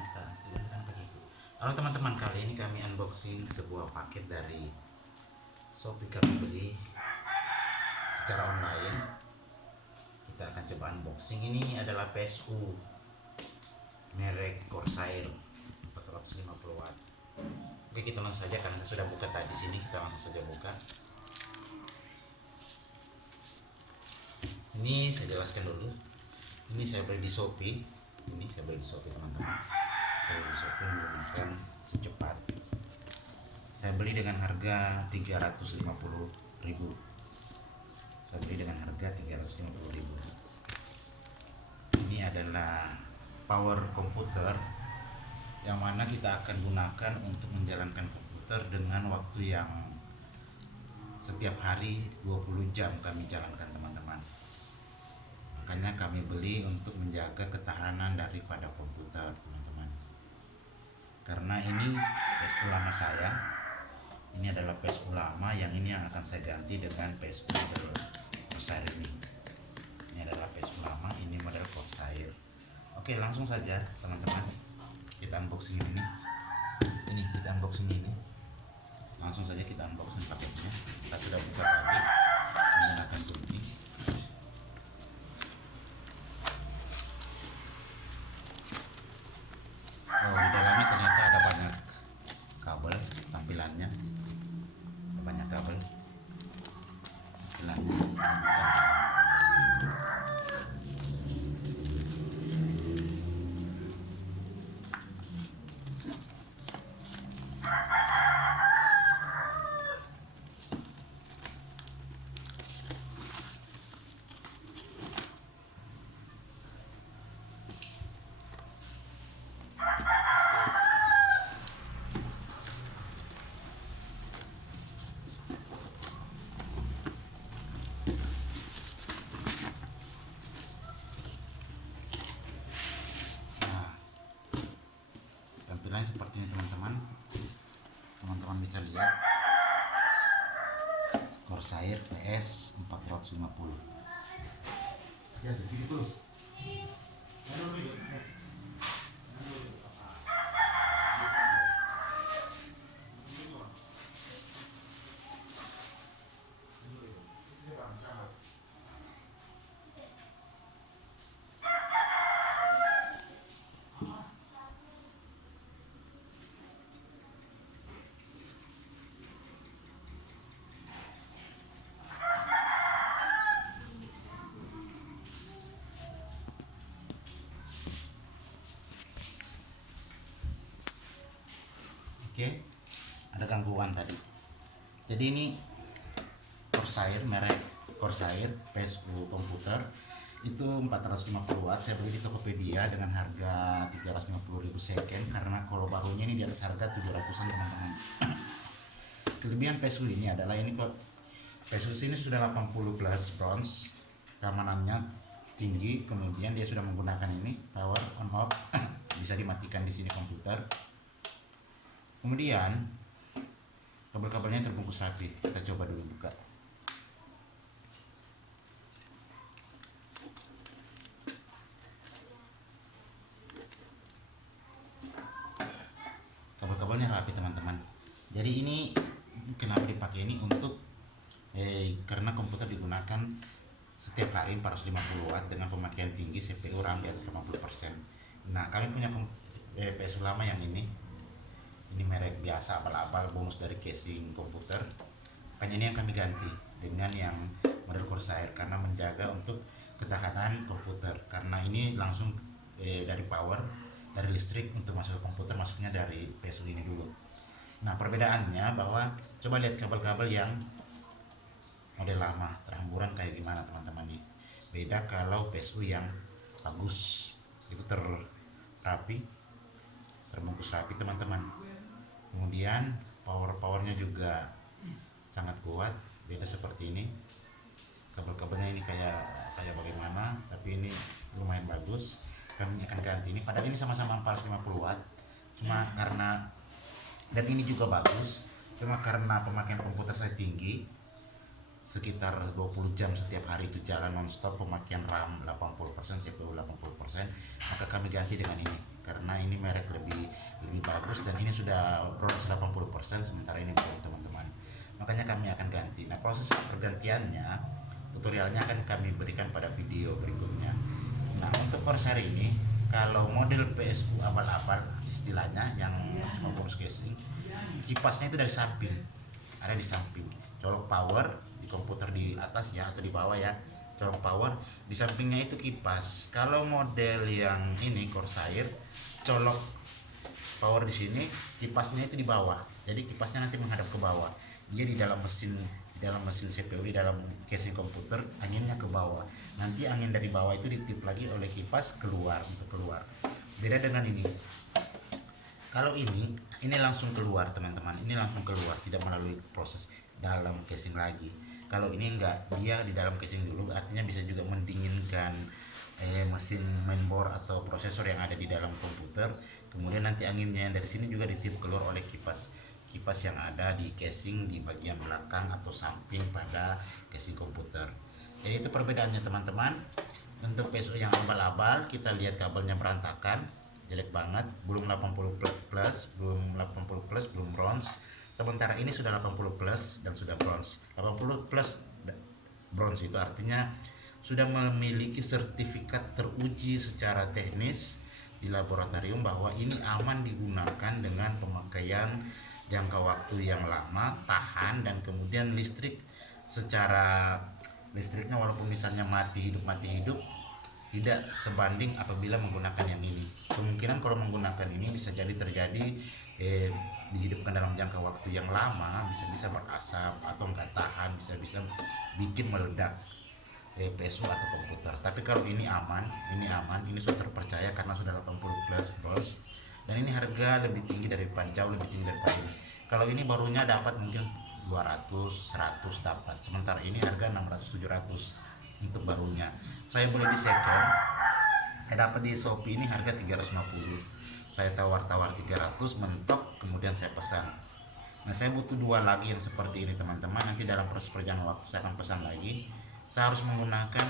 kita gantikan pakai itu. Halo teman-teman, kali ini kami unboxing sebuah paket dari Shopee. Kami beli secara online. Kita akan coba unboxing. Ini adalah PSU merek Corsair 450 watt. Oke, kita langsung saja karena saya sudah buka tadi sini, kita langsung saja buka. Ini saya jelaskan dulu. Ini saya beli di Shopee. Ini saya beli di Shopee, teman-teman. Saya beli di Shopee menggunakan secepat. Saya beli dengan harga 350.000. Saya beli dengan harga 350.000. Ini adalah power komputer yang mana kita akan gunakan untuk menjalankan komputer dengan waktu yang setiap hari 20 jam kami jalankan, teman-teman. Makanya kami beli untuk menjaga ketahanan daripada komputer, teman-teman. Karena ini PSU lama saya. Ini adalah PSU lama yang ini yang akan saya ganti dengan PSU model Corsair ini. Ini adalah PSU lama, ini model Corsair. Oke, langsung saja teman-teman. Kita unboxing ini. Ini kita unboxing ini. Langsung saja kita unboxing paketnya. Kita sudah buka tadi menggunakan kunci. Di dalamnya ternyata ada banyak kabel. Tampilannya ada banyak kabel. Tampilannya seperti ini, teman-teman. Teman-teman bisa lihat Corsair PS 450. Ya, jadi terus. Oke, ada gangguan tadi. Jadi ini Corsair, merek Corsair PSU komputer itu 450 watt. Saya beli di Tokopedia dengan harga 350.000 second, karena kalau barunya ini di atas harga 700-an, teman-teman. Kelebihan PSU ini adalah ini kok PSU ini sudah 80 plus bronze, keamanannya tinggi, kemudian dia sudah menggunakan ini power on off bisa dimatikan di sini komputer. Kemudian kabel-kabelnya terbungkus rapi. Kita coba dulu buka. Kabel-kabelnya rapi, teman-teman. Jadi ini kenapa dipakai ini untuk karena komputer digunakan setiap hari 450 watt dengan pemakaian tinggi, CPU RAM di atas 80%. Nah, kami punya PSU lama yang ini merek biasa, abal-abal, bonus dari casing komputer. Makanya ini yang kami ganti dengan yang model Corsair karena menjaga untuk ketahanan komputer. Karena ini langsung dari power, dari listrik untuk masuk ke komputer, masuknya dari PSU ini dulu. Nah, perbedaannya bahwa coba lihat kabel-kabel yang model lama terhamburan kayak gimana, teman-teman nih. Beda kalau PSU yang bagus, itu terrapi, terbungkus rapi, teman-teman. Kemudian powernya juga sangat kuat, beda seperti ini. Kabel-kabelnya ini kayak bagaimana, tapi ini lumayan bagus. Kami akan ganti ini, padahal ini sama-sama 450 watt, cuma karena, dan ini juga bagus, cuma karena pemakaian komputer saya tinggi, sekitar 20 jam setiap hari itu jalan nonstop, pemakaian RAM 80%, CPU 80%, maka kami ganti dengan ini karena ini ini merek lebih bagus, dan ini sudah bronze 80%, sementara ini belum teman-teman. Makanya kami akan ganti. Nah, proses pergantiannya, tutorialnya akan kami berikan pada video berikutnya. Nah, untuk Corsair ini, kalau model PSU abal-abal istilahnya yang cuma bonus casing, kipasnya itu dari samping, ada di samping. Colok power di komputer di atas ya, atau di bawah ya, colok power, di sampingnya itu kipas. Kalau model yang ini Corsair, colok power di sini, kipasnya itu di bawah. Jadi kipasnya nanti menghadap ke bawah. Dia di dalam mesin CPU, di dalam casing komputer, anginnya ke bawah. Nanti angin dari bawah itu ditiup lagi oleh kipas keluar, untuk keluar. Beda dengan ini. Kalau ini langsung keluar teman-teman, ini langsung keluar, tidak melalui proses dalam casing lagi. Kalau ini enggak, dia di dalam casing dulu, artinya bisa juga mendinginkan mesin mainboard atau prosesor yang ada di dalam komputer. Kemudian nanti anginnya dari sini juga ditiup keluar oleh kipas yang ada di casing di bagian belakang atau samping pada casing komputer. Jadi itu perbedaannya teman-teman. Untuk PSU yang abal-abal, kita lihat kabelnya berantakan, jelek banget, belum 80 plus, belum bronze. Sementara ini sudah 80 plus dan sudah bronze. 80 plus bronze itu artinya sudah memiliki sertifikat teruji secara teknis di laboratorium bahwa ini aman digunakan dengan pemakaian jangka waktu yang lama, tahan, dan kemudian listriknya walaupun misalnya mati hidup tidak sebanding apabila menggunakan yang ini. Kemungkinan kalau menggunakan ini bisa jadi terjadi dihidupkan dalam jangka waktu yang lama, bisa berasap atau enggak tahan, bisa bikin meledak PSU atau komputer. Tapi kalau ini aman, ini sudah terpercaya karena sudah 80 plus bros, dan ini harga lebih tinggi daripada, jauh lebih tinggi daripada ini. Kalau ini barunya dapat mungkin 200, 100 dapat, sementara ini harga 600, 700 untuk barunya. Saya beli di second, saya dapat di Shopee ini harga 350. Saya tawar-tawar 300 mentok, kemudian saya pesan. Nah, saya butuh 2 lagi yang seperti ini teman-teman. Nanti dalam proses perjalanan waktu saya akan pesan lagi. Saya harus menggunakan,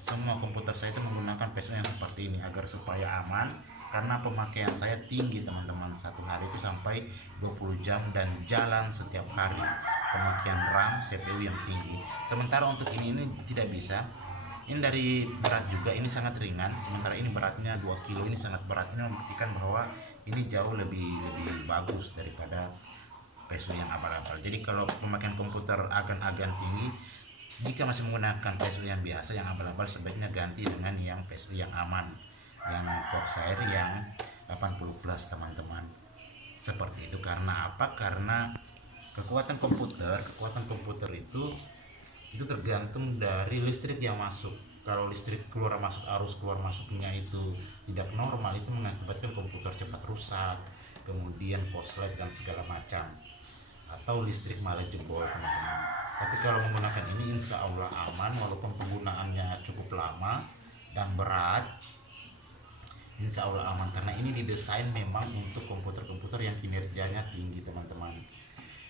semua komputer saya itu menggunakan PSU yang seperti ini agar supaya aman, karena pemakaian saya tinggi teman-teman. Satu hari itu sampai 20 jam dan jalan setiap hari. Pemakaian RAM, CPU yang tinggi. Sementara untuk ini tidak bisa. Ini dari berat juga, ini sangat ringan, sementara ini beratnya 2 kilo, ini sangat berat. Ini membuktikan bahwa ini jauh lebih bagus daripada PSU yang abal-abal. Jadi kalau pemakaian komputer agan-agan tinggi, jika masih menggunakan PSU yang biasa, yang abal-abal, sebaiknya ganti dengan yang PSU yang aman, yang Corsair yang 80 plus teman-teman. Seperti itu. Karena apa? Karena kekuatan komputer itu tergantung dari listrik yang masuk. Kalau listrik keluar masuk, arus keluar masuknya itu tidak normal, itu mengakibatkan komputer cepat rusak, kemudian korslet dan segala macam, atau listrik malah jebol teman-teman. Tapi kalau menggunakan ini insya Allah aman, walaupun penggunaannya cukup lama dan berat, insya Allah aman, karena ini didesain memang untuk komputer-komputer yang kinerjanya tinggi teman-teman.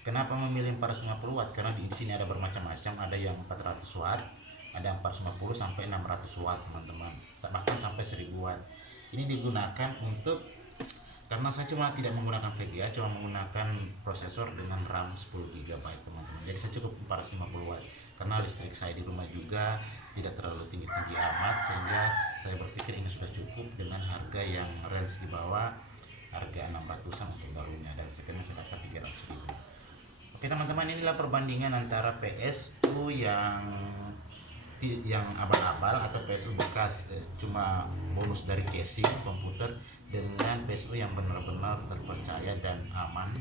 Kenapa memilih 450 watt? Karena di sini ada bermacam-macam, ada yang 400 watt, ada 450 sampai 600 watt teman-teman, bahkan sampai 1000 watt. Ini digunakan untuk, karena saya cuma tidak menggunakan VGA, cuma menggunakan prosesor dengan RAM 10 GB teman-teman. Jadi saya cukup 450 watt karena listrik saya di rumah juga tidak terlalu tinggi-tinggi amat, sehingga saya berpikir ini sudah cukup dengan harga yang range di bawah harga 600-an untuk barunya, dan sekarang saya dapat 300.000. Oke teman-teman, inilah perbandingan antara PSU yang abal-abal atau PSU bekas cuma bonus dari casing komputer dengan PSU yang benar-benar terpercaya dan aman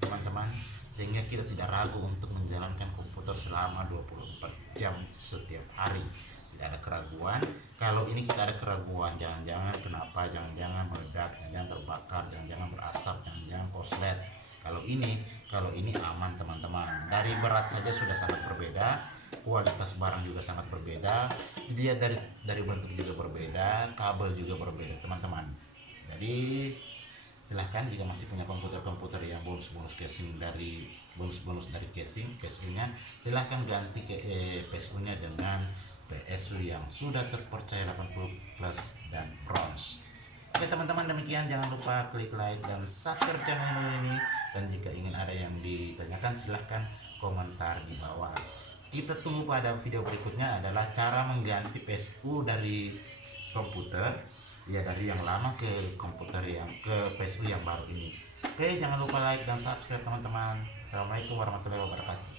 teman-teman, sehingga kita tidak ragu untuk menjalankan komputer selama 24 jam setiap hari. Tidak ada keraguan. Kalau ini kita ada keraguan, jangan-jangan kenapa, jangan-jangan meledak, jangan-jangan terbakar, jangan-jangan berasap, jangan-jangan korslet. Kalau ini aman teman-teman. Dari berat saja sudah sangat berbeda, kualitas barang juga sangat berbeda, dia dari bentuk juga berbeda, kabel juga berbeda teman-teman. Jadi silahkan jika masih punya komputer yang bonus casing dari casing PSU-nya, silahkan ganti ke PSU-nya dengan PSU yang sudah terpercaya 80 plus dan bronze. Oke teman-teman, demikian, jangan lupa klik like dan subscribe channel ini, dan jika ingin ada yang ditanyakan silahkan komentar di bawah. Kita tunggu pada video berikutnya adalah cara mengganti PSU dari komputer ya, dari yang lama ke komputer yang ke PSU yang baru ini. Oke, jangan lupa like dan subscribe teman-teman. Assalamualaikum warahmatullahi wabarakatuh.